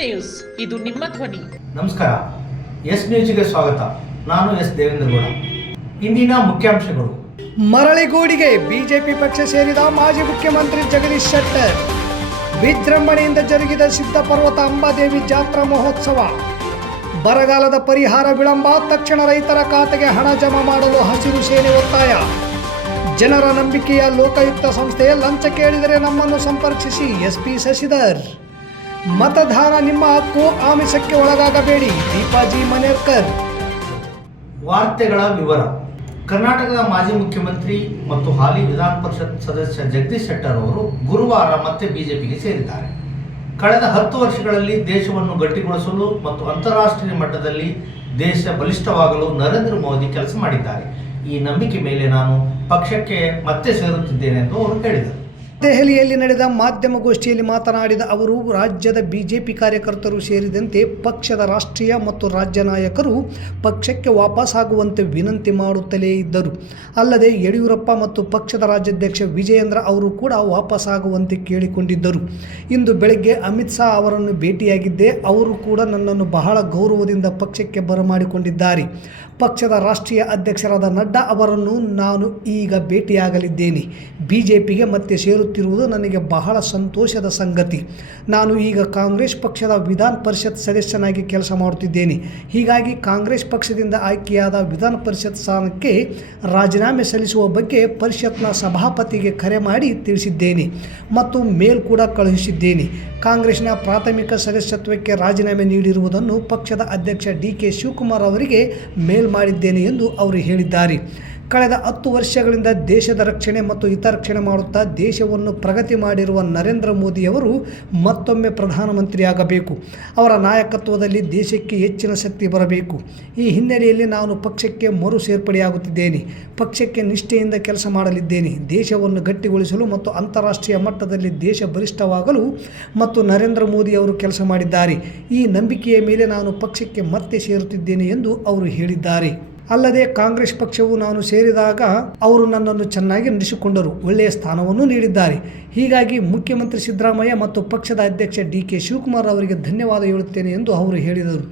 News, ಇದು ನಿಮ್ಮ ಧ್ವನಿ. ನಮಸ್ಕಾರ. ಎಸ್ ನ್ಯೂಸ್ಗೆ ಸ್ವಾಗತ. ನಾನು ಎಸ್ ದೇವೇಂದ್ರಗೌಡ. ಇಂದಿನ ಮುಖ್ಯಾಂಶಗಳು. ಮರಳಿಗೂಡಿಗೆ ಬಿಜೆಪಿ ಪಕ್ಷ ಸೇರಿದ ಮಾಜಿ ಮುಖ್ಯಮಂತ್ರಿ ಜಗದೀಶ್ ಶೆಟ್ಟರ್. ವಿಜೃಂಭಣೆಯಿಂದ ಜರುಗಿದ ಸಿದ್ಧಪರ್ವತ ಅಂಬಾದೇವಿ ಜಾತ್ರಾ ಮಹೋತ್ಸವ. ಬರಗಾಲದ ಪರಿಹಾರ ವಿಳಂಬ, ತಕ್ಷಣ ರೈತರ ಖಾತೆಗೆ ಹಣ ಜಮಾ ಮಾಡಲು ಹಸಿರು ಸೇನೆ ಒತ್ತಾಯ. ಜನರ ನಂಬಿಕೆಯ ಲೋಕಾಯುಕ್ತ ಸಂಸ್ಥೆ, ಲಂಚ ಕೇಳಿದರೆ ನಮ್ಮನ್ನು ಸಂಪರ್ಕಿಸಿ ಎಸ್ಪಿ ಶಶಿಧರ್. ಮತದಾನ ನಿಮ್ಮ ಹಕ್ಕು, ಆಮಿಷಕ್ಕೆ ಒಳಗಾಗಬೇಡಿ, ದೀಪಾಜಿ ಮನೇರ್ಕರ್. ವಾರ್ತೆಗಳ ವಿವರ. ಕರ್ನಾಟಕದ ಮಾಜಿ ಮುಖ್ಯಮಂತ್ರಿ ಮತ್ತು ಹಾಲಿ ವಿಧಾನ ಪರಿಷತ್ ಸದಸ್ಯ ಜಗದೀಶ್ ಶೆಟ್ಟರ್ ಅವರು ಗುರುವಾರ ಮತ್ತೆ ಬಿಜೆಪಿಗೆ ಸೇರಿದ್ದಾರೆ. ಕಳೆದ 10 ವರ್ಷಗಳಲ್ಲಿ ದೇಶವನ್ನು ಗಟ್ಟಿಗೊಳಿಸಲು ಮತ್ತು ಅಂತಾರಾಷ್ಟ್ರೀಯ ಮಟ್ಟದಲ್ಲಿ ದೇಶ ಬಲಿಷ್ಠವಾಗಲು ನರೇಂದ್ರ ಮೋದಿ ಕೆಲಸ ಮಾಡಿದ್ದಾರೆ. ಈ ನಂಬಿಕೆ ಮೇಲೆ ನಾನು ಪಕ್ಷಕ್ಕೆ ಮತ್ತೆ ಸೇರುತ್ತಿದ್ದೇನೆ ಎಂದು ಅವರು ಹೇಳಿದರು. ದೆಹಲಿಯಲ್ಲಿ ನಡೆದ ಮಾಧ್ಯಮಗೋಷ್ಠಿಯಲ್ಲಿ ಮಾತನಾಡಿದ ಅವರು, ರಾಜ್ಯದ ಬಿಜೆಪಿ ಕಾರ್ಯಕರ್ತರು ಸೇರಿದಂತೆ ಪಕ್ಷದ ರಾಷ್ಟ್ರೀಯ ಮತ್ತು ರಾಜ್ಯ ನಾಯಕರು ಪಕ್ಷಕ್ಕೆ ವಾಪಸ್ಸಾಗುವಂತೆ ವಿನಂತಿ ಮಾಡುತ್ತಲೇ ಇದ್ದರು. ಅಲ್ಲದೆ ಯಡಿಯೂರಪ್ಪ ಮತ್ತು ಪಕ್ಷದ ರಾಜ್ಯಾಧ್ಯಕ್ಷ ವಿಜಯೇಂದ್ರ ಅವರು ಕೂಡ ವಾಪಸ್ಸಾಗುವಂತೆ ಕೇಳಿಕೊಂಡಿದ್ದರು. ಇಂದು ಬೆಳಗ್ಗೆ ಅಮಿತ್ ಶಾ ಅವರನ್ನು ಭೇಟಿಯಾಗಿದ್ದೆ. ಅವರು ಕೂಡ ನನ್ನನ್ನು ಬಹಳ ಗೌರವದಿಂದ ಪಕ್ಷಕ್ಕೆ ಬರಮಾಡಿಕೊಂಡಿದ್ದಾರೆ. ಪಕ್ಷದ ರಾಷ್ಟ್ರೀಯ ಅಧ್ಯಕ್ಷರಾದ ನಡ್ಡಾ ಅವರನ್ನು ನಾನು ಈಗ ಭೇಟಿಯಾಗಲಿದ್ದೇನೆ. ಬಿಜೆಪಿಗೆ ಮತ್ತೆ ಸೇರುತ್ತಿರುವುದು ನನಗೆ ಬಹಳ ಸಂತೋಷದ ಸಂಗತಿ. ನಾನು ಈಗ ಕಾಂಗ್ರೆಸ್ ಪಕ್ಷದ ವಿಧಾನ ಪರಿಷತ್ ಸದಸ್ಯನಾಗಿ ಕೆಲಸ ಮಾಡುತ್ತಿದ್ದೇನೆ. ಹೀಗಾಗಿ ಕಾಂಗ್ರೆಸ್ ಪಕ್ಷದಿಂದ ಆಯ್ಕೆಯಾದ ವಿಧಾನ ಪರಿಷತ್ ಸ್ಥಾನಕ್ಕೆ ರಾಜೀನಾಮೆ ಸಲ್ಲಿಸುವ ಬಗ್ಗೆ ಪರಿಷತ್ನ ಸಭಾಪತಿಗೆ ಕರೆ ಮಾಡಿ ತಿಳಿಸಿದ್ದೇನೆ ಮತ್ತು ಮೇಲ್ ಕೂಡ ಕಳುಹಿಸಿದ್ದೇನೆ. ಕಾಂಗ್ರೆಸ್ನ ಪ್ರಾಥಮಿಕ ಸದಸ್ಯತ್ವಕ್ಕೆ ರಾಜೀನಾಮೆ ನೀಡಿರುವುದನ್ನು ಪಕ್ಷದ ಅಧ್ಯಕ್ಷ ಡಿ.ಕೆ. ಶಿವಕುಮಾರ್ ಅವರಿಗೆ ಮೇಲ್ ಮಾಡಿದ್ದೇನೆ ಎಂದು ಅವರು ಹೇಳಿದ್ದಾರೆ. ಕಳೆದ 10 ವರ್ಷಗಳಿಂದ ದೇಶದ ರಕ್ಷಣೆ ಮತ್ತು ಹಿತರಕ್ಷಣೆ ಮಾಡುತ್ತಾ ದೇಶವನ್ನು ಪ್ರಗತಿ ಮಾಡಿರುವ ನರೇಂದ್ರ ಮೋದಿಯವರು ಮತ್ತೊಮ್ಮೆ ಪ್ರಧಾನಮಂತ್ರಿಯಾಗಬೇಕು. ಅವರ ನಾಯಕತ್ವದಲ್ಲಿ ದೇಶಕ್ಕೆ ಹೆಚ್ಚಿನ ಶಕ್ತಿ ಬರಬೇಕು. ಈ ಹಿನ್ನೆಲೆಯಲ್ಲಿ ನಾನು ಪಕ್ಷಕ್ಕೆ ಮರು ಸೇರ್ಪಡೆಯಾಗುತ್ತಿದ್ದೇನೆ. ಪಕ್ಷಕ್ಕೆ ನಿಷ್ಠೆಯಿಂದ ಕೆಲಸ ಮಾಡಲಿದ್ದೇನೆ. ದೇಶವನ್ನು ಗಟ್ಟಿಗೊಳಿಸಲು ಮತ್ತು ಅಂತಾರಾಷ್ಟ್ರೀಯ ಮಟ್ಟದಲ್ಲಿ ದೇಶ ಬಲಿಷ್ಠವಾಗಲು ಮತ್ತು ನರೇಂದ್ರ ಮೋದಿಯವರು ಕೆಲಸ ಮಾಡಿದ್ದಾರೆ. ಈ ನಂಬಿಕೆಯ ಮೇಲೆ ನಾನು ಪಕ್ಷಕ್ಕೆ ಮತ್ತೆ ಸೇರುತ್ತಿದ್ದೇನೆ ಎಂದು ಅವರು ಹೇಳಿದ್ದಾರೆ. ಅಲ್ಲದೆ ಕಾಂಗ್ರೆಸ್ ಪಕ್ಷವು ನಾನು ಸೇರಿದಾಗ ಅವರು ನನ್ನನ್ನು ಚೆನ್ನಾಗಿ ನಡೆಸಿಕೊಂಡರು, ಒಳ್ಳೆಯ ಸ್ಥಾನವನ್ನು ನೀಡಿದ್ದಾರೆ. ಹೀಗಾಗಿ ಮುಖ್ಯಮಂತ್ರಿ ಸಿದ್ದರಾಮಯ್ಯ ಮತ್ತು ಪಕ್ಷದ ಅಧ್ಯಕ್ಷ ಡಿ.ಕೆ. ಶಿವಕುಮಾರ್ ಅವರಿಗೆ ಧನ್ಯವಾದ ಹೇಳುತ್ತೇನೆ ಎಂದು ಅವರು ಹೇಳಿದರು.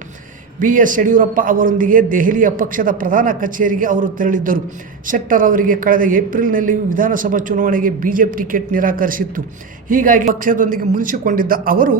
ಬಿ.ಎಸ್. ಯಡಿಯೂರಪ್ಪ ಅವರೊಂದಿಗೆ ದೆಹಲಿಯ ಪಕ್ಷದ ಪ್ರಧಾನ ಕಚೇರಿಗೆ ಅವರು ತೆರಳಿದ್ದರು. ಶೆಟ್ಟರ್ ಅವರಿಗೆ ಕಳೆದ ಏಪ್ರಿಲ್ನಲ್ಲಿ ವಿಧಾನಸಭಾ ಚುನಾವಣೆಗೆ ಬಿಜೆಪಿ ಟಿಕೆಟ್ ನಿರಾಕರಿಸಿತ್ತು. ಹೀಗಾಗಿ ಪಕ್ಷದೊಂದಿಗೆ ಮುನಿಸಿಕೊಂಡಿದ್ದ ಅವರು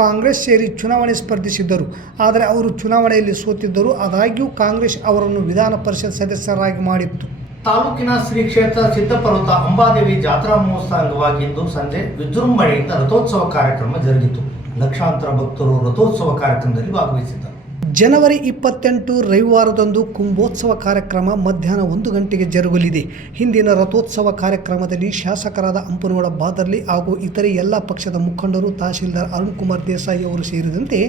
ಕಾಂಗ್ರೆಸ್ ಸೇರಿ ಚುನಾವಣೆ ಸ್ಪರ್ಧಿಸಿದ್ದರು. ಆದರೆ ಅವರು ಚುನಾವಣೆಯಲ್ಲಿ ಸೋತಿದ್ದರು. ಆದಾಗ್ಯೂ ಕಾಂಗ್ರೆಸ್ ಅವರನ್ನು ವಿಧಾನ ಪರಿಷತ್ ಸದಸ್ಯರಾಗಿ ಮಾಡಿತ್ತು. ತಾಲೂಕಿನ ಶ್ರೀ ಕ್ಷೇತ್ರ ಸಿದ್ಧಪರ್ವತ ಅಂಬಾದೇವಿ ಜಾತ್ರಾ ಮಹೋತ್ಸವ ಅಂಗವಾಗಿ ಇಂದು ಸಂಜೆ ವಿಜೃಂಭಣೆಯಿಂದ ರಥೋತ್ಸವ ಕಾರ್ಯಕ್ರಮ ಜರುಗಿತು. ಲಕ್ಷಾಂತರ ಭಕ್ತರು ರಥೋತ್ಸವ ಕಾರ್ಯಕ್ರಮದಲ್ಲಿ ಭಾಗವಹಿಸಿದ್ದರು. ಜನವರಿ 28 ರವಿವಾರದಂದು ಕುಂಭೋತ್ಸವ ಕಾರ್ಯಕ್ರಮ ಮಧ್ಯಾಹ್ನ 1 ಗಂಟೆಗೆ ಜರುಗಲಿದೆ. ಹಿಂದಿನ ರಥೋತ್ಸವ ಕಾರ್ಯಕ್ರಮದಲ್ಲಿ ಶಾಸಕರಾದ ಹಂಪನಗೌಡ ಬಾದರ್ಲಿ ಹಾಗೂ ಇತರೆ ಎಲ್ಲ ಪಕ್ಷದ ಮುಖಂಡರು, ತಹಶೀಲ್ದಾರ್ ಅರುಣ್ ಕುಮಾರ್ ದೇಸಾಯಿ ಅವರು ಸೇರಿದಂತೆ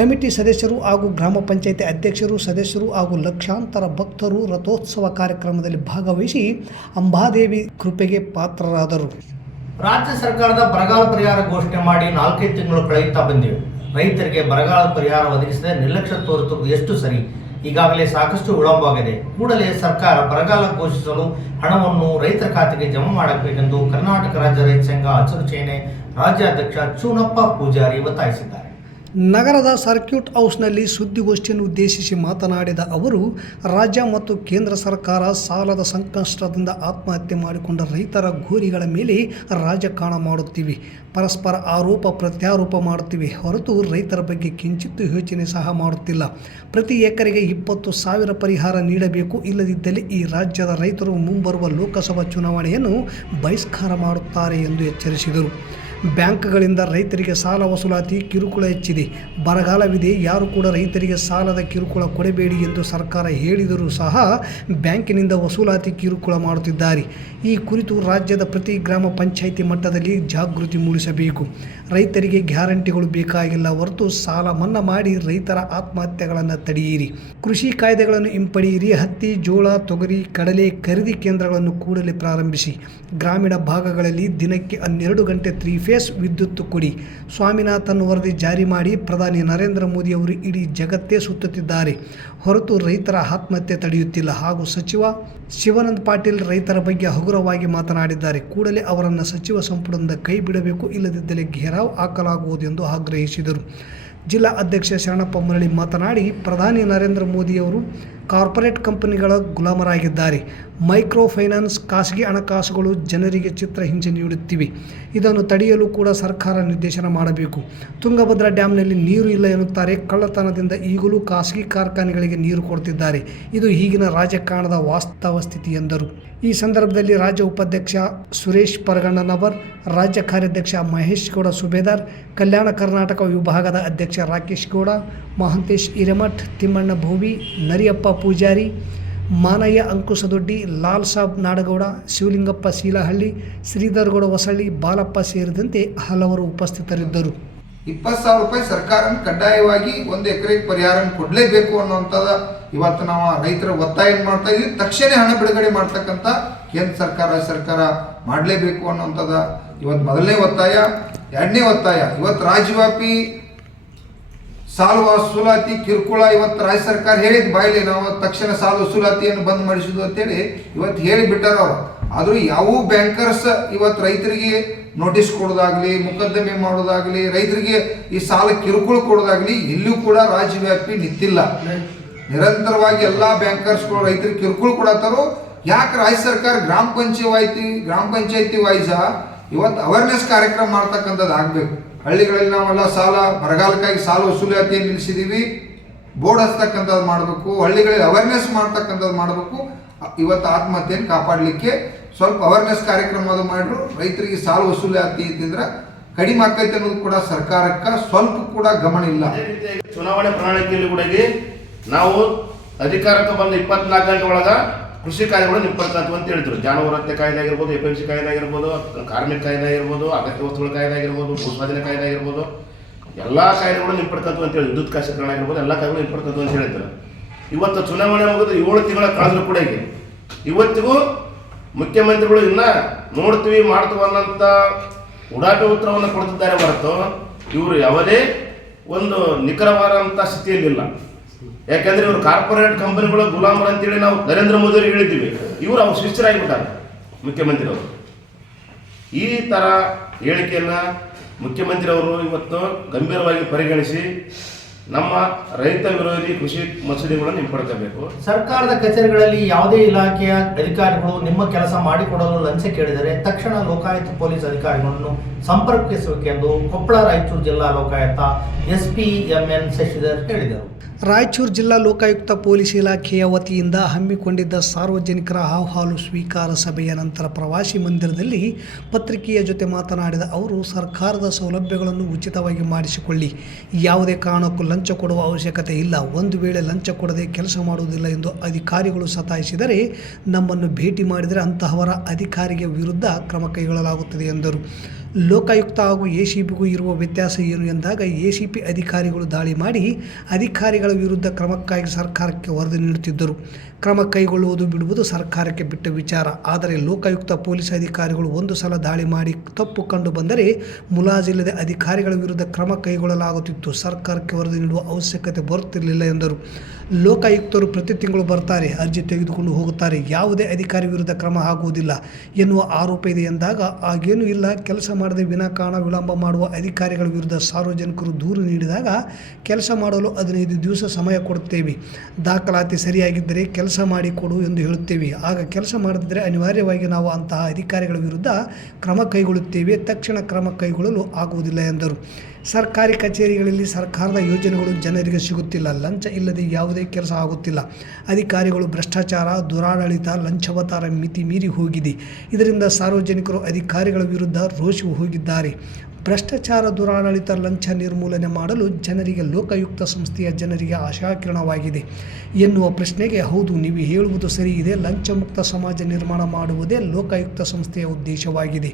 ಕಮಿಟಿ ಸದಸ್ಯರು ಹಾಗೂ ಗ್ರಾಮ ಪಂಚಾಯಿತಿ ಅಧ್ಯಕ್ಷರು, ಸದಸ್ಯರು ಹಾಗೂ ಲಕ್ಷಾಂತರ ಭಕ್ತರು ರಥೋತ್ಸವ ಕಾರ್ಯಕ್ರಮದಲ್ಲಿ ಭಾಗವಹಿಸಿ ಅಂಬಾದೇವಿ ಕೃಪೆಗೆ ಪಾತ್ರರಾದರು. ರಾಜ್ಯ ಸರ್ಕಾರದ ಬರಗಾಲ ಪರಿಹಾರ ಘೋಷಣೆ ಮಾಡಿ 4 ತಿಂಗಳು ಕಳೆಯುತ್ತಾ ಬಂದಿವೆ. ರೈತರಿಗೆ ಬರಗಾಲ ಪರಿಹಾರ ಒದಗಿಸದೆ ನಿರ್ಲಕ್ಷ್ಯ ತೋರುತ್ತಿರುವುದು ಎಷ್ಟು ಸರಿ? ಈಗಾಗಲೇ ಸಾಕಷ್ಟು ವಿಳಂಬವಾಗಿದೆ. ಕೂಡಲೇ ಸರ್ಕಾರ ಬರಗಾಲ ಘೋಷಿಸಲು ಹಣವನ್ನು ರೈತರ ಖಾತೆಗೆ ಜಮಾ ಮಾಡಬೇಕೆಂದು ಕರ್ನಾಟಕ ರಾಜ್ಯ ರೈತ ಸಂಘ ಹಸಿರು ಸೇನೆ ರಾಜ್ಯಾಧ್ಯಕ್ಷ ಚೂನಪ್ಪ ಪೂಜಾರಿ ಒತ್ತಾಯಿಸಿದ್ದಾರೆ. ನಗರದ ಸರ್ಕ್ಯೂಟ್ ಹೌಸ್ನಲ್ಲಿ ಸುದ್ದಿಗೋಷ್ಠಿಯನ್ನು ಉದ್ದೇಶಿಸಿ ಮಾತನಾಡಿದ ಅವರು, ರಾಜ್ಯ ಮತ್ತು ಕೇಂದ್ರ ಸರ್ಕಾರ ಸಾಲದ ಸಂಕಷ್ಟದಿಂದ ಆತ್ಮಹತ್ಯೆ ಮಾಡಿಕೊಂಡ ರೈತರ ಗೋರಿಗಳ ಮೇಲೆ ರಾಜಕಾರಣ ಮಾಡುತ್ತಿವೆ. ಪರಸ್ಪರ ಆರೋಪ ಪ್ರತ್ಯಾರೋಪ ಮಾಡುತ್ತಿವೆ ಹೊರತು ರೈತರ ಬಗ್ಗೆ ಕಿಂಚಿತ್ತೂ ಯೋಚನೆ ಸಹ ಮಾಡುತ್ತಿಲ್ಲ. ಪ್ರತಿ ಎಕರೆಗೆ 20,000 ಪರಿಹಾರ ನೀಡಬೇಕು. ಇಲ್ಲದಿದ್ದಲ್ಲಿ ಈ ರಾಜ್ಯದ ರೈತರು ಮುಂಬರುವ ಲೋಕಸಭಾ ಚುನಾವಣೆಯನ್ನು ಬಹಿಷ್ಕಾರ ಮಾಡುತ್ತಾರೆ ಎಂದು ಎಚ್ಚರಿಸಿದರು. ಬ್ಯಾಂಕ್ಗಳಿಂದ ರೈತರಿಗೆ ಸಾಲ ವಸೂಲಾತಿ ಕಿರುಕುಳ ಹೆಚ್ಚಿದೆ. ಬರಗಾಲವಿದೆ. ಯಾರು ಕೂಡ ರೈತರಿಗೆ ಸಾಲದ ಕಿರುಕುಳ ಕೊಡಬೇಡಿ ಎಂದು ಸರ್ಕಾರ ಹೇಳಿದರೂ ಸಹ ಬ್ಯಾಂಕಿನಿಂದ ವಸೂಲಾತಿ ಕಿರುಕುಳ ಮಾಡುತ್ತಿದ್ದಾರೆ. ಈ ಕುರಿತು ರಾಜ್ಯದ ಪ್ರತಿ ಗ್ರಾಮ ಪಂಚಾಯಿತಿ ಮಟ್ಟದಲ್ಲಿ ಜಾಗೃತಿ ಮೂಡಿಸಬೇಕು. ರೈತರಿಗೆ ಗ್ಯಾರಂಟಿಗಳು ಬೇಕಾಗಿಲ್ಲ ಹೊರತು ಸಾಲ ಮನ್ನಾ ಮಾಡಿ ರೈತರ ಆತ್ಮಹತ್ಯೆಗಳನ್ನು ತಡೆಯಿರಿ. ಕೃಷಿ ಕಾಯ್ದೆಗಳನ್ನು ಹಿಂಪಡೆಯಿರಿ. ಹತ್ತಿ, ಜೋಳ, ತೊಗರಿ, ಕಡಲೆ ಖರೀದಿ ಕೇಂದ್ರಗಳನ್ನು ಕೂಡಲೇ ಪ್ರಾರಂಭಿಸಿ. ಗ್ರಾಮೀಣ ಭಾಗಗಳಲ್ಲಿ ದಿನಕ್ಕೆ 12 ಗಂಟೆ 3 ಫೇಸ್ ವಿದ್ಯುತ್ ಕೊಡಿ. ಸ್ವಾಮಿನಾಥನ್ ವರದಿ ಜಾರಿ ಮಾಡಿ. ಪ್ರಧಾನಿ ನರೇಂದ್ರ ಮೋದಿ ಅವರು ಇಡೀ ಜಗತ್ತೇ ಸುತ್ತುತ್ತಿದ್ದಾರೆ ಹೊರತು ರೈತರ ಆತ್ಮಹತ್ಯೆ ತಡೆಯುತ್ತಿಲ್ಲ. ಹಾಗೂ ಸಚಿವ ಶಿವಾನಂದ ಪಾಟೀಲ್ ರೈತರ ಬಗ್ಗೆ ಹಗುರವಾಗಿ ಮಾತನಾಡಿದ್ದಾರೆ. ಕೂಡಲೇ ಅವರನ್ನು ಸಚಿವ ಸಂಪುಟದಿಂದ ಕೈ ಬಿಡಬೇಕು, ಇಲ್ಲದಿದ್ದಲ್ಲಿ ಘೇರಾವ್ ಹಾಕಲಾಗುವುದು ಎಂದು ಆಗ್ರಹಿಸಿದರು. ಜಿಲ್ಲಾ ಅಧ್ಯಕ್ಷ ಶರಣಪ್ಪ ಮುರಳಿ ಮಾತನಾಡಿ, ಪ್ರಧಾನಿ ನರೇಂದ್ರ ಮೋದಿಯವರು ಕಾರ್ಪೊರೇಟ್ ಕಂಪನಿಗಳ ಗುಲಾಮರಾಗಿದ್ದಾರೆ. ಮೈಕ್ರೋ ಫೈನಾನ್ಸ್, ಖಾಸಗಿ ಹಣಕಾಸುಗಳು ಜನರಿಗೆ ಚಿತ್ರಹಿಂಸೆ ನೀಡುತ್ತಿವೆ. ಇದನ್ನು ತಡೆಯಲು ಕೂಡ ಸರ್ಕಾರ ನಿರ್ದೇಶನ ಮಾಡಬೇಕು. ತುಂಗಭದ್ರಾ ಡ್ಯಾಂನಲ್ಲಿ ನೀರು ಇಲ್ಲ ಎನ್ನುತ್ತಾರೆ. ಕಳ್ಳತನದಿಂದ ಈಗಲೂ ಖಾಸಗಿ ಕಾರ್ಖಾನೆಗಳಿಗೆ ನೀರು ಕೊಡುತ್ತಿದ್ದಾರೆ. ಇದು ಈಗಿನ ರಾಜಕಾರಣದ ವಾಸ್ತವ ಸ್ಥಿತಿ ಎಂದರು. ಈ ಸಂದರ್ಭದಲ್ಲಿ ರಾಜ್ಯ ಉಪಾಧ್ಯಕ್ಷ ಸುರೇಶ್ ಪರಗಣ್ಣನವರ್, ರಾಜ್ಯ ಕಾರ್ಯಾಧ್ಯಕ್ಷ ಮಹೇಶ್ ಗೌಡ ಸುಬೇದಾರ್, ಕಲ್ಯಾಣ ಕರ್ನಾಟಕ ವಿಭಾಗದ ಅಧ್ಯಕ್ಷ ರಾಕೇಶ್ ಗೌಡ, ಮಹಂತೇಶ್ ಹಿರೇಮಠ್, ತಿಮ್ಮಣ್ಣ ಭೋವಿ, ನರಿಯಪ್ಪ ಪೂಜಾರಿ, ಮಾನಯ್ಯ ಅಂಕುಶದೊಡ್ಡಿ, ಲಾಲ್ ಸಾಬ್ ನಾಡಗೌಡ, ಶಿವಲಿಂಗಪ್ಪ ಶೀಲಹಳ್ಳಿ, ಶ್ರೀಧರ್ಗೌಡ ಹೊಸಳ್ಳಿ, ಬಾಲಪ್ಪ ಸೇರಿದಂತೆ ಹಲವರು ಉಪಸ್ಥಿತರಿದ್ದರು. 20,000 ರೂಪಾಯಿ ಸರ್ಕಾರ ಕಡ್ಡಾಯವಾಗಿ 1 ಎಕರೆಗೆ ಪರಿಹಾರ ಕೊಡಲೇಬೇಕು ಅನ್ನುವಂಥದ್ದು ಇವತ್ತು ನಾವು ರೈತರ ಒತ್ತಾಯ ಮಾಡ್ತಾ ಇದ್ದೀವಿ. ತಕ್ಷಣ ಹಣ ಬಿಡುಗಡೆ ಮಾಡ್ತಕ್ಕಂಥ ಕೇಂದ್ರ ಸರ್ಕಾರ, ರಾಜ್ಯ ಸರ್ಕಾರ ಮಾಡಲೇಬೇಕು ಅನ್ನುವಂಥದ್ದು ಇವತ್ತು ಮೊದಲನೇ ಒತ್ತಾಯ. ಎರಡನೇ ಒತ್ತಾಯ, ಇವತ್ತು ರಾಜ್ಯವ್ಯಾಪಿ ಸಾಲ ವಸೂಲಾತಿ ಕಿರುಕುಳ ಇವತ್ತು ರಾಜ್ಯ ಸರ್ಕಾರ ಹೇಳಿದ ಬಾಯಿಲೆ ನಾವು ತಕ್ಷಣ ಸಾಲ ವಸೂಲಾತಿಯನ್ನು ಬಂದ್ ಮಾಡಿಸುದು ಅಂತೇಳಿ ಇವತ್ತು ಹೇಳಿಬಿಟ್ಟಾರ ಅವರು. ಆದರೂ ಯಾವ ಬ್ಯಾಂಕರ್ಸ್ ಇವತ್ತು ರೈತರಿಗೆ ನೋಟಿಸ್ ಕೊಡೋದಾಗ್ಲಿ, ಮೊಕದ್ದಮೆ ಮಾಡೋದಾಗ್ಲಿ, ರೈತರಿಗೆ ಈ ಸಾಲ ಕಿರುಕುಳ ಕೊಡೋದಾಗ್ಲಿ ಎಲ್ಲೂ ಕೂಡ ರಾಜ್ಯವ್ಯಾಪಿ ನಿಂತಿಲ್ಲ. ನಿರಂತರವಾಗಿ ಎಲ್ಲ ಬ್ಯಾಂಕರ್ಸ್ಗಳು ರೈತರಿಗೆ ಕಿರುಕುಳ ಕೊಡತ್ತಾರೋ. ಯಾಕೆ ರಾಜ್ಯ ಸರ್ಕಾರ ಗ್ರಾಮ ಪಂಚಾಯತಿ ವೈಸ ಇವತ್ತು ಅವೇರ್ನೆಸ್ ಕಾರ್ಯಕ್ರಮ ಮಾಡ್ತಕ್ಕಂಥದ್ದು ಆಗಬೇಕು. ಹಳ್ಳಿಗಳಲ್ಲಿ ನಾವೆಲ್ಲ ಸಾಲ ಬರಗಾಲಕ್ಕಾಗಿ ಸಾಲ ವಸೂಲಾತಿಯನ್ನು ನಿಲ್ಲಿಸಿದ್ದೀವಿ, ಬೋರ್ಡ್ ಹಚ್ತಕ್ಕಂಥದ್ದು ಮಾಡಬೇಕು, ಹಳ್ಳಿಗಳಲ್ಲಿ ಅವೇರ್ನೆಸ್ ಮಾಡ್ತಕ್ಕಂಥದ್ದು ಮಾಡಬೇಕು. ಇವತ್ತು ಆತ್ಮಹತ್ಯೆಯನ್ನು ಕಾಪಾಡಲಿಕ್ಕೆ ಸ್ವಲ್ಪ ಅವೇರ್ನೆಸ್ ಕಾರ್ಯಕ್ರಮ ಅದು ಮಾಡಿದ್ರು. ರೈತರಿಗೆ ಸಾಲ ವಸೂಲಾತಿ ಇದ್ದಿದ್ರೆ ಕಡಿಮೆ ಆಕೈತೆ ಅನ್ನೋದು ಕೂಡ ಸರ್ಕಾರಕ್ಕೆ ಸ್ವಲ್ಪ ಕೂಡ ಗಮನ ಇಲ್ಲ. ಚುನಾವಣೆ ಪ್ರಣಾಳಿಕೆಯಲ್ಲಿ ಕೂಡ ನಾವು ಅಧಿಕಾರಕ್ಕೆ ಬಂದ 24 ಗಂಟೆ ಒಳಗ ಕೃಷಿ ಕಾಯ್ದೆಗಳು ನಿಪ್ಪಡ್ತಂತ ಅಂತ ಹೇಳ್ತಿದ್ರು. ಜಾನುವಾರು ಹತ್ಯೆ ಕಾಯ್ದೆ ಆಗಿರ್ಬೋದು, FMC ಕಾಯ್ದೆ ಆಗಿರ್ಬೋದು, ಕಾರ್ಮಿಕ ಕಾಯ್ದೆ ಆಗಿರ್ಬೋದು, ಅಗತ್ಯ ವಸ್ತುಗಳ ಕಾಯ್ದೆ ಆಗಿರ್ಬೋದು, ಭೂಸ್ವಾಧೀನ ಕಾಯ್ದೆ ಆಗಿರ್ಬೋದು, ಎಲ್ಲ ಕಾಯ್ದೆಗಳು ನಿಪ್ಪಡ್ತಂತ ಅಂತ ಹೇಳಿ, ವಿದ್ಯುತ್ ಖಾಸಗೀಕರಣ ಆಗಿರ್ಬೋದು, ಎಲ್ಲ ಕಾಯ್ದೆಗಳು ನಿಪ್ಪಡ್ತಂತ ಅಂತ ಹೇಳ್ತಾರೆ. ಇವತ್ತು ಚುನಾವಣೆ ಮುಗಿದು 7 ತಿಂಗಳ ಕಳೆದ್ರು ಕೂಡ ಇವತ್ತಿಗೂ ಮುಖ್ಯಮಂತ್ರಿಗಳು ಇನ್ನ ನೋಡ್ತೀವಿ ಮಾಡ್ತೀವಿ ಅನ್ನೋಂಥ ಉಡಾಟೆ ಉತ್ತರವನ್ನು ಕೊಡ್ತಿದ್ದಾರೆ ಹೊರತು ಇವರು ಯಾವುದೇ ಒಂದು ನಿಖರವಾದಂಥ ಸ್ಥಿತಿಯಲ್ಲಿಲ್ಲ. ಯಾಕಂದ್ರೆ ಇವರು ಕಾರ್ಪೊರೇಟ್ ಕಂಪನಿಗಳ ಗುಲಾಮರು ಅಂತೇಳಿ ನಾವು ನರೇಂದ್ರ ಮೋದಿ ಅವರಿಗೆ ಹೇಳಿದ್ದೀವಿ. ಇವರು ಅವ್ರು ಶಿಷ್ಟರಾಗಿಬಿಟ್ಟಾರೆ ಮುಖ್ಯಮಂತ್ರಿಯವರು. ಈ ಥರ ಹೇಳಿಕೆಯನ್ನು ಮುಖ್ಯಮಂತ್ರಿಯವರು ಇವತ್ತು ಗಂಭೀರವಾಗಿ ಪರಿಗಣಿಸಿ ನಮ್ಮ ರೈತ ವಿರೋಧಿ ಕೃಷಿ ಮಸೂದೆಗಳನ್ನು ಹಿಂಪಡ್ಕೋಬೇಕು. ಸರ್ಕಾರದ ಕಚೇರಿಗಳಲ್ಲಿ ಯಾವುದೇ ಇಲಾಖೆಯ ಅಧಿಕಾರಿಗಳು ನಿಮ್ಮ ಕೆಲಸ ಮಾಡಿಕೊಡಲು ಲಂಚ ಕೇಳಿದರೆ ತಕ್ಷಣ ಲೋಕಾಯುಕ್ತ ಪೊಲೀಸ್ ಅಧಿಕಾರಿಗಳನ್ನು ಸಂಪರ್ಕಿಸಬೇಕೆಂದು ಕೊಪ್ಪಳ ರಾಯಚೂರು ಜಿಲ್ಲಾ ಲೋಕಾಯುಕ್ತ SP MN ಶಶಿಧರ್ ಹೇಳಿದರು. ರಾಯಚೂರು ಜಿಲ್ಲಾ ಲೋಕಾಯುಕ್ತ ಪೊಲೀಸ್ ಇಲಾಖೆಯ ವತಿಯಿಂದ ಹಮ್ಮಿಕೊಂಡಿದ್ದ ಸಾರ್ವಜನಿಕರ ಅಹವಾಲು ಸ್ವೀಕಾರ ಸಭೆಯ ನಂತರ ಪ್ರವಾಸಿ ಮಂದಿರದಲ್ಲಿ ಪತ್ರಿಕೆಯ ಜೊತೆ ಮಾತನಾಡಿದ ಅವರು, ಸರ್ಕಾರದ ಸೌಲಭ್ಯಗಳನ್ನು ಉಚಿತವಾಗಿ ಮಾಡಿಸಿಕೊಳ್ಳಿ, ಯಾವುದೇ ಕಾರಣಕ್ಕೂ ಲಂಚ ಕೊಡುವ ಅವಶ್ಯಕತೆ ಇಲ್ಲ. ಒಂದು ವೇಳೆ ಲಂಚ ಕೊಡದೆ ಕೆಲಸ ಮಾಡುವುದಿಲ್ಲ ಎಂದು ಅಧಿಕಾರಿಗಳು ಸತಾಯಿಸಿದರೆ ನಮ್ಮನ್ನು ಭೇಟಿ ಮಾಡಿದರೆ ಅಂತಹವರ ಅಧಿಕಾರಿಗೆ ವಿರುದ್ಧ ಕ್ರಮ ಕೈಗೊಳ್ಳಲಾಗುತ್ತದೆ ಎಂದರು. ಲೋಕಾಯುಕ್ತ ಹಾಗೂ ACPಗೂ ಇರುವ ವ್ಯತ್ಯಾಸ ಏನು ಎಂದಾಗ, ACP ಅಧಿಕಾರಿಗಳು ದಾಳಿ ಮಾಡಿ ಅಧಿಕಾರಿಗಳ ವಿರುದ್ಧ ಕ್ರಮಕ್ಕಾಗಿ ಸರ್ಕಾರಕ್ಕೆ ವರದಿ ನೀಡುತ್ತಿದ್ದರು. ಕ್ರಮ ಕೈಗೊಳ್ಳುವುದು ಬಿಡುವುದು ಸರ್ಕಾರಕ್ಕೆ ಬಿಟ್ಟ ವಿಚಾರ. ಆದರೆ ಲೋಕಾಯುಕ್ತ ಪೊಲೀಸ್ ಅಧಿಕಾರಿಗಳು ಒಂದು ಸಲ ದಾಳಿ ಮಾಡಿ ತಪ್ಪು ಕಂಡು ಬಂದರೆ ಮುಲಾಜಿಲ್ಲದೆ ಅಧಿಕಾರಿಗಳ ವಿರುದ್ಧ ಕ್ರಮ ಕೈಗೊಳ್ಳಲಾಗುತ್ತಿತ್ತು. ಸರ್ಕಾರಕ್ಕೆ ವರದಿ ನೀಡುವ ಅವಶ್ಯಕತೆ ಬರುತ್ತಿರಲಿಲ್ಲ ಎಂದರು. ಲೋಕಾಯುಕ್ತರು ಪ್ರತಿ ತಿಂಗಳು ಬರ್ತಾರೆ, ಅರ್ಜಿ ತೆಗೆದುಕೊಂಡು ಹೋಗುತ್ತಾರೆ, ಯಾವುದೇ ಅಧಿಕಾರಿ ವಿರುದ್ಧ ಕ್ರಮ ಆಗುವುದಿಲ್ಲ ಎನ್ನುವ ಆರೋಪ ಇದೆ ಎಂದಾಗ, ಹಾಗೇನೂ ಇಲ್ಲ. ಕೆಲಸ ಮಾಡದೆ ವಿನಾಕಾರಣ ವಿಳಂಬ ಮಾಡುವ ಅಧಿಕಾರಿಗಳ ವಿರುದ್ಧ ಸಾರ್ವಜನಿಕರು ದೂರು ನೀಡಿದಾಗ ಕೆಲಸ ಮಾಡಲು 15 ದಿವಸ ಸಮಯ ಕೊಡುತ್ತೇವೆ. ದಾಖಲಾತಿ ಸರಿಯಾಗಿದ್ದರೆ ಕೆಲಸ ಮಾಡಿಕೊಡು ಎಂದು ಹೇಳುತ್ತೇವೆ. ಆಗ ಕೆಲಸ ಮಾಡದಿದ್ದರೆ ಅನಿವಾರ್ಯವಾಗಿ ನಾವು ಅಂತಹ ಅಧಿಕಾರಿಗಳ ವಿರುದ್ಧ ಕ್ರಮ ಕೈಗೊಳ್ಳುತ್ತೇವೆ. ತಕ್ಷಣ ಕ್ರಮ ಕೈಗೊಳ್ಳಲು ಆಗುವುದಿಲ್ಲ ಎಂದರು. ಸರ್ಕಾರಿ ಕಚೇರಿಗಳಲ್ಲಿ ಸರ್ಕಾರದ ಯೋಜನೆಗಳು ಜನರಿಗೆ ಸಿಗುತ್ತಿಲ್ಲ. ಲಂಚ ಇಲ್ಲದೆ ಯಾವುದೇ ಕೆಲಸ ಆಗುತ್ತಿಲ್ಲ. ಅಧಿಕಾರಿಗಳು ಭ್ರಷ್ಟಾಚಾರ, ದುರಾಡಳಿತ, ಲಂಚಾವತಾರ ಮಿತಿ ಮೀರಿ ಹೋಗಿದೆ. ಇದರಿಂದ ಸಾರ್ವಜನಿಕರು ಅಧಿಕಾರಿಗಳ ವಿರುದ್ಧ ರೋಷಿ ಹೋಗಿದ್ದಾರೆ. ಭ್ರಷ್ಟಾಚಾರ, ದುರಾಡಳಿತ, ಲಂಚ ನಿರ್ಮೂಲನೆ ಮಾಡಲು ಜನರಿಗೆ ಲೋಕಾಯುಕ್ತ ಸಂಸ್ಥೆಯ ಜನರಿಗೆ ಆಶಾಕಿರಣವಾಗಿದೆ ಎನ್ನುವ ಪ್ರಶ್ನೆಗೆ, ಹೌದು, ನೀವು ಹೇಳುವುದು ಸರಿ ಇದೆ. ಲಂಚ ಮುಕ್ತ ಸಮಾಜ ನಿರ್ಮಾಣ ಮಾಡುವುದೇ ಲೋಕಾಯುಕ್ತ ಸಂಸ್ಥೆಯ ಉದ್ದೇಶವಾಗಿದೆ.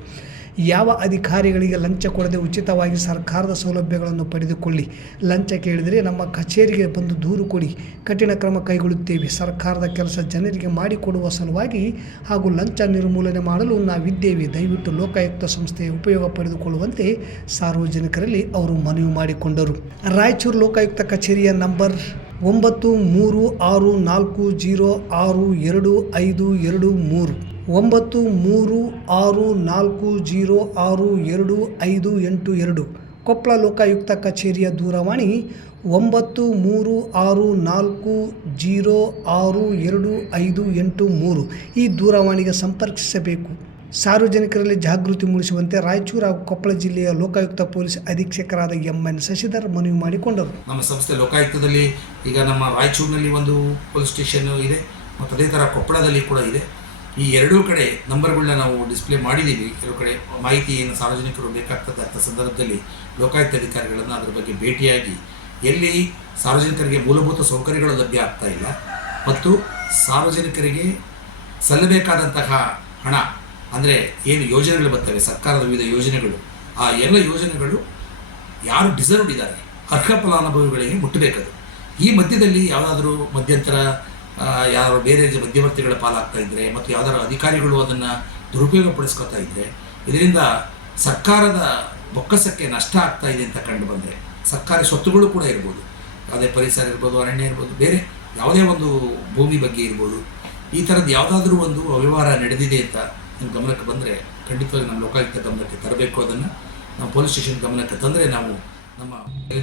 ಯಾವ ಅಧಿಕಾರಿಗಳಿಗೆ ಲಂಚ ಕೊಡದೆ ಉಚಿತವಾಗಿ ಸರ್ಕಾರದ ಸೌಲಭ್ಯಗಳನ್ನು ಪಡೆದುಕೊಳ್ಳಿ. ಲಂಚ ಕೇಳಿದರೆ ನಮ್ಮ ಕಚೇರಿಗೆ ಬಂದು ದೂರು ಕೊಡಿ, ಕಠಿಣ ಕ್ರಮ ಕೈಗೊಳ್ಳುತ್ತೇವೆ. ಸರ್ಕಾರದ ಕೆಲಸ ಜನರಿಗೆ ಮಾಡಿಕೊಡುವ ಸಲುವಾಗಿ ಹಾಗೂ ಲಂಚ ನಿರ್ಮೂಲನೆ ಮಾಡಲು ನಾವಿದ್ದೇವೆ. ದಯವಿಟ್ಟು ಲೋಕಾಯುಕ್ತ ಸಂಸ್ಥೆಯ ಉಪಯೋಗ ಪಡೆದುಕೊಳ್ಳುವಂತೆ ಸಾರ್ವಜನಿಕರಲ್ಲಿ ಅವರು ಮನವಿ ಮಾಡಿಕೊಂಡರು. ರಾಯಚೂರು ಲೋಕಾಯುಕ್ತ ಕಚೇರಿಯ ನಂಬರ್ 9364062523 9364062582 ಕೊಪ್ಪಳ ಲೋಕಾಯುಕ್ತ ಕಚೇರಿಯ ದೂರವಾಣಿ 9364062583 ಈ ದೂರವಾಣಿಗೆ ಸಂಪರ್ಕಿಸಬೇಕು. ಸಾರ್ವಜನಿಕರಲ್ಲಿ ಜಾಗೃತಿ ಮೂಡಿಸುವಂತೆ ರಾಯಚೂರು ಹಾಗೂ ಕೊಪ್ಪಳ ಜಿಲ್ಲೆಯ ಲೋಕಾಯುಕ್ತ ಪೊಲೀಸ್ ಅಧೀಕ್ಷಕರಾದ MN ಶಶಿಧರ್ ಮನವಿ ಮಾಡಿಕೊಂಡರು. ನಮ್ಮ ಸಂಸ್ಥೆ ಲೋಕಾಯುಕ್ತದಲ್ಲಿ ಈಗ ನಮ್ಮ ರಾಯಚೂರಿನಲ್ಲಿ ಒಂದು ಪೊಲೀಸ್ ಸ್ಟೇಷನ್ ಇದೆ ಮತ್ತು ಅದೇ ಥರ ಕೊಪ್ಪಳದಲ್ಲಿ ಕೂಡ ಇದೆ. ಈ ಎರಡೂ ಕಡೆ ನಂಬರ್ಗಳನ್ನ ನಾವು ಡಿಸ್ಪ್ಲೇ ಮಾಡಿದ್ದೀವಿ. ಕೆಲವು ಕಡೆ ಮಾಹಿತಿಯನ್ನು ಸಾರ್ವಜನಿಕರು ಬೇಕಾಗ್ತದಂಥ ಸಂದರ್ಭದಲ್ಲಿ ಲೋಕಾಯುಕ್ತ ಅಧಿಕಾರಿಗಳನ್ನು ಅದರ ಬಗ್ಗೆ ಭೇಟಿಯಾಗಿ ಎಲ್ಲಿ ಸಾರ್ವಜನಿಕರಿಗೆ ಮೂಲಭೂತ ಸೌಕರ್ಯಗಳು ಲಭ್ಯ ಆಗ್ತಾ ಇಲ್ಲ ಮತ್ತು ಸಾರ್ವಜನಿಕರಿಗೆ ಸಲ್ಲಬೇಕಾದಂತಹ ಹಣ ಅಂದರೆ ಏನು ಯೋಜನೆಗಳು ಬರ್ತವೆ, ಸರ್ಕಾರದ ವಿವಿಧ ಯೋಜನೆಗಳು, ಆ ಎಲ್ಲ ಯೋಜನೆಗಳು ಯಾರು ಡಿಸರ್ವ್ಡ್ ಇದ್ದಾರೆ ಅರ್ಹ ಫಲಾನುಭವಿಗಳಿಗೆ ಮುಟ್ಟಬೇಕದು. ಈ ಮಧ್ಯದಲ್ಲಿ ಯಾವುದಾದ್ರೂ ಮಧ್ಯಂತರ ಯಾರು ಬೇರೆ ಮಧ್ಯವರ್ತಿಗಳ ಪಾಲಾಗ್ತಾ ಇದ್ದರೆ ಮತ್ತು ಯಾವುದಾದ್ರು ಅಧಿಕಾರಿಗಳು ಅದನ್ನು ದುರುಪಯೋಗಪಡಿಸ್ಕೊತಾ ಇದ್ದರೆ ಇದರಿಂದ ಸರ್ಕಾರದ ಬೊಕ್ಕಸಕ್ಕೆ ನಷ್ಟ ಆಗ್ತಾ ಇದೆ ಅಂತ ಕಂಡು ಬಂದರೆ, ಸರ್ಕಾರಿ ಸ್ವತ್ತುಗಳು ಕೂಡ ಇರ್ಬೋದು, ಯಾವುದೇ ಪರಿಸರ ಇರ್ಬೋದು, ಅರಣ್ಯ ಇರ್ಬೋದು, ಬೇರೆ ಯಾವುದೇ ಒಂದು ಭೂಮಿ ಬಗ್ಗೆ ಇರ್ಬೋದು, ಈ ಥರದ್ದು ಯಾವುದಾದ್ರೂ ಒಂದು ಅವ್ಯವಹಾರ ನಡೆದಿದೆ ಅಂತ ನಮ್ಮ ಗಮನಕ್ಕೆ ಬಂದರೆ ಖಂಡಿತವಾಗಿ ನಮ್ಮ ಲೋಕಾಯುಕ್ತ ಗಮನಕ್ಕೆ ತರಬೇಕು. ಅದನ್ನು ನಮ್ಮ ಪೊಲೀಸ್ ಸ್ಟೇಷನ್ ಗಮನಕ್ಕೆ ತಂದರೆ ನಾವು ನಮ್ಮ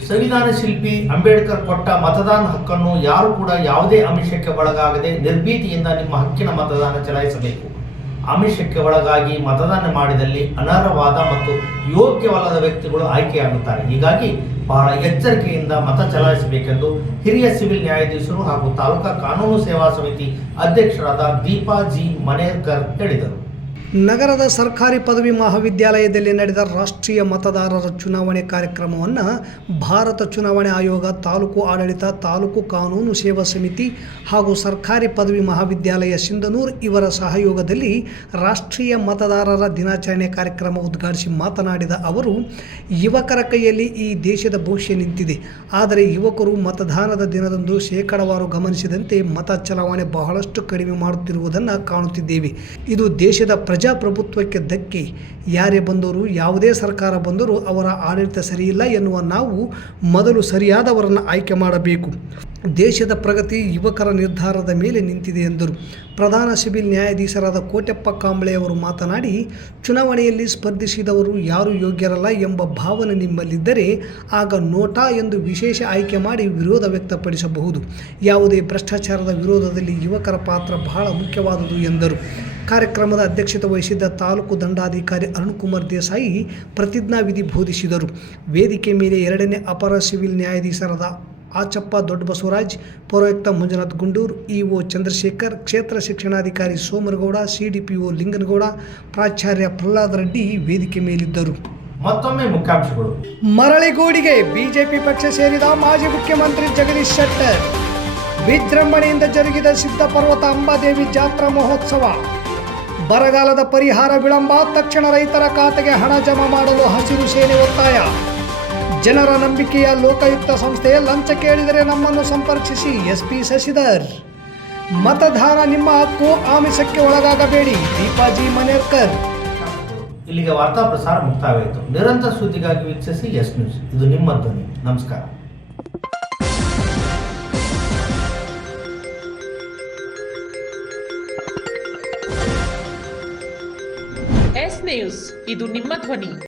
ಸಂವಿಧಾನ ಶಿಲ್ಪಿ ಅಂಬೇಡ್ಕರ್ ಕೊಟ್ಟ ಮತದಾನ ಹಕ್ಕನ್ನು ಯಾರು ಕೂಡ ಯಾವುದೇ ಆಮಿಷಕ್ಕೆ ಒಳಗಾಗದೆ ನಿರ್ಭೀತಿಯಿಂದ ನಿಮ್ಮ ಹಕ್ಕಿನ ಮತದಾನ ಚಲಾಯಿಸಬೇಕು. ಆಮಿಷಕ್ಕೆ ಒಳಗಾಗಿ ಮತದಾನ ಮಾಡಿದಲ್ಲಿ ಅನರ್ಹವಾದ ಮತ್ತು ಯೋಗ್ಯವಲ್ಲದ ವ್ಯಕ್ತಿಗಳು ಆಯ್ಕೆಯಾಗುತ್ತಾರೆ. ಹೀಗಾಗಿ ಬಹಳ ಎಚ್ಚರಿಕೆಯಿಂದ ಮತ ಚಲಾಯಿಸಬೇಕೆಂದು ಹಿರಿಯ ಸಿವಿಲ್ ನ್ಯಾಯಾಧೀಶರು ಹಾಗೂ ತಾಲೂಕಾ ಕಾನೂನು ಸೇವಾ ಸಮಿತಿ ಅಧ್ಯಕ್ಷರಾದ ದೀಪಾ ಜಿ ಮನೇರ್ಕರ್ ಹೇಳಿದರು. ನಗರದ ಸರ್ಕಾರಿ ಪದವಿ ಮಹಾವಿದ್ಯಾಲಯದಲ್ಲಿ ನಡೆದ ರಾಷ್ಟ್ರೀಯ ಮತದಾರರ ಚುನಾವಣೆ ಕಾರ್ಯಕ್ರಮವನ್ನು ಭಾರತ ಚುನಾವಣೆ ಆಯೋಗ, ತಾಲೂಕು ಆಡಳಿತ, ತಾಲೂಕು ಕಾನೂನು ಸೇವಾ ಸಮಿತಿ ಹಾಗೂ ಸರ್ಕಾರಿ ಪದವಿ ಮಹಾವಿದ್ಯಾಲಯ ಸಿಂಧನೂರು ಇವರ ಸಹಯೋಗದಲ್ಲಿ ರಾಷ್ಟ್ರೀಯ ಮತದಾರರ ದಿನಾಚರಣೆ ಕಾರ್ಯಕ್ರಮ ಉದ್ಘಾಟಿಸಿ ಮಾತನಾಡಿದ ಅವರು, ಯುವಕರ ಕೈಯಲ್ಲಿ ಈ ದೇಶದ ಭವಿಷ್ಯ ನಿಂತಿದೆ. ಆದರೆ ಯುವಕರು ಮತದಾನದ ದಿನದಂದು ಶೇಕಡಾವಾರು ಗಮನಿಸಿದಂತೆ ಮತ ಚಲಾವಣೆ ಬಹಳಷ್ಟು ಕಡಿಮೆ ಮಾಡುತ್ತಿರುವುದನ್ನು ಕಾಣುತ್ತಿದ್ದೇವೆ. ಇದು ದೇಶದ ಪ್ರಜಾಪ್ರಭುತ್ವಕ್ಕೆ ಧಕ್ಕೆ. ಯಾರೇ ಬಂದರೂ, ಯಾವುದೇ ಸರ್ಕಾರ ಬಂದರೂ ಅವರ ಆಡಳಿತ ಸರಿಯಿಲ್ಲ ಎನ್ನುವ ನಾವು ಮೊದಲು ಸರಿಯಾದವರನ್ನು ಆಯ್ಕೆ ಮಾಡಬೇಕು. ದೇಶದ ಪ್ರಗತಿ ಯುವಕರ ನಿರ್ಧಾರದ ಮೇಲೆ ನಿಂತಿದೆ ಎಂದರು. ಪ್ರಧಾನ ಸಿವಿಲ್ ನ್ಯಾಯಾಧೀಶರಾದ ಕೋಟೆಪ್ಪ ಕಾಂಬ್ಳೆ ಅವರು ಮಾತನಾಡಿ, ಚುನಾವಣೆಯಲ್ಲಿ ಸ್ಪರ್ಧಿಸಿದವರು ಯಾರೂ ಯೋಗ್ಯರಲ್ಲ ಎಂಬ ಭಾವನೆ ನಿಮ್ಮಲ್ಲಿದ್ದರೆ ಆಗ ನೋಟಾ ಎಂದು ವಿಶೇಷ ಆಯ್ಕೆ ಮಾಡಿ ವಿರೋಧ ವ್ಯಕ್ತಪಡಿಸಬಹುದು. ಯಾವುದೇ ಭ್ರಷ್ಟಾಚಾರದ ವಿರೋಧದಲ್ಲಿ ಯುವಕರ ಪಾತ್ರ ಬಹಳ ಮುಖ್ಯವಾದುದು ಎಂದರು. ಕಾರ್ಯಕ್ರಮದ ಅಧ್ಯಕ್ಷತೆ ವಹಿಸಿದ್ದ ತಾಲೂಕು ದಂಡಾಧಿಕಾರಿ ಅರುಣ್ಕುಮಾರ್ ದೇಸಾಯಿ ಪ್ರತಿಜ್ಞಾವಿಧಿ ಬೋಧಿಸಿದರು. ವೇದಿಕೆ ಮೇಲೆ ಎರಡನೇ ಅಪರ ಸಿವಿಲ್ ನ್ಯಾಯಾಧೀಶರಾದ ಆಚಪ್ಪ ದೊಡ್ಡಬಸವರಾಜ್, ಪೌರಾಯುಕ್ತ ಮಂಜುನಾಥ್ ಗುಂಡೂರ್, ಇಒ ಚಂದ್ರಶೇಖರ್, ಕ್ಷೇತ್ರ ಶಿಕ್ಷಣಾಧಿಕಾರಿ ಸೋಮರಗೌಡ, ಸಿಡಿಪಿಒ ಲಿಂಗನಗೌಡ, ಪ್ರಾಚಾರ್ಯ ಪ್ರಹ್ಲಾದ್ ರೆಡ್ಡಿ ವೇದಿಕೆ ಮೇಲಿದ್ದರು. ಮತ್ತೊಮ್ಮೆ ಮುಖ್ಯಾಂಶಗಳು. ಮರಳಿಗೂಡಿಗೆ ಬಿಜೆಪಿ ಪಕ್ಷ ಸೇರಿದ ಮಾಜಿ ಮುಖ್ಯಮಂತ್ರಿ ಜಗದೀಶ್ ಶೆಟ್ಟರ್. ವಿಜೃಂಭಣೆಯಿಂದ ಜರುಗಿದ ಸಿದ್ಧಪರ್ವತ ಅಂಬಾದೇವಿ ಜಾತ್ರಾ ಮಹೋತ್ಸವ. ಬರಗಾಲದ ಪರಿಹಾರ ವಿಳಂಬ, ತಕ್ಷಣ ರೈತರ ಖಾತೆಗೆ ಹಣ ಜಮಾ ಮಾಡಲು ಹಸಿರು ಸೇನೆ ಒತ್ತಾಯ. ಜನರ ನಂಬಿಕೆಯ ಲೋಕಾಯುಕ್ತ ಸಂಸ್ಥೆ, ಲಂಚ ಕೇಳಿದರೆ ನಮ್ಮನ್ನು ಸಂಪರ್ಕಿಸಿ SP ಶಶಿಧರ್. ಮತದಾನ ನಿಮ್ಮ ಹಕ್ಕು, ಆಮಿಷಕ್ಕೆ ಒಳಗಾಗಬೇಡಿ, ದೀಪಾಜಿ ಮನೇರ್ಕರ್. ಇಲ್ಲಿಗೆ ವಾರ್ತಾ ಪ್ರಸಾರ ಮುಕ್ತಾಯವಾಯಿತು. ನಿರಂತರ ಸುದ್ದಿಗಾಗಿ ವೀಕ್ಷಿಸಿ ಎಸ್ ನ್ಯೂಸ್. ಇದು ನಿಮ್ಮ ಧ್ವನಿ. ನಮಸ್ಕಾರ. ಎಸ್ ನ್ಯೂಸ್, ಇದು ನಿಮ್ಮ ಧ್ವನಿ.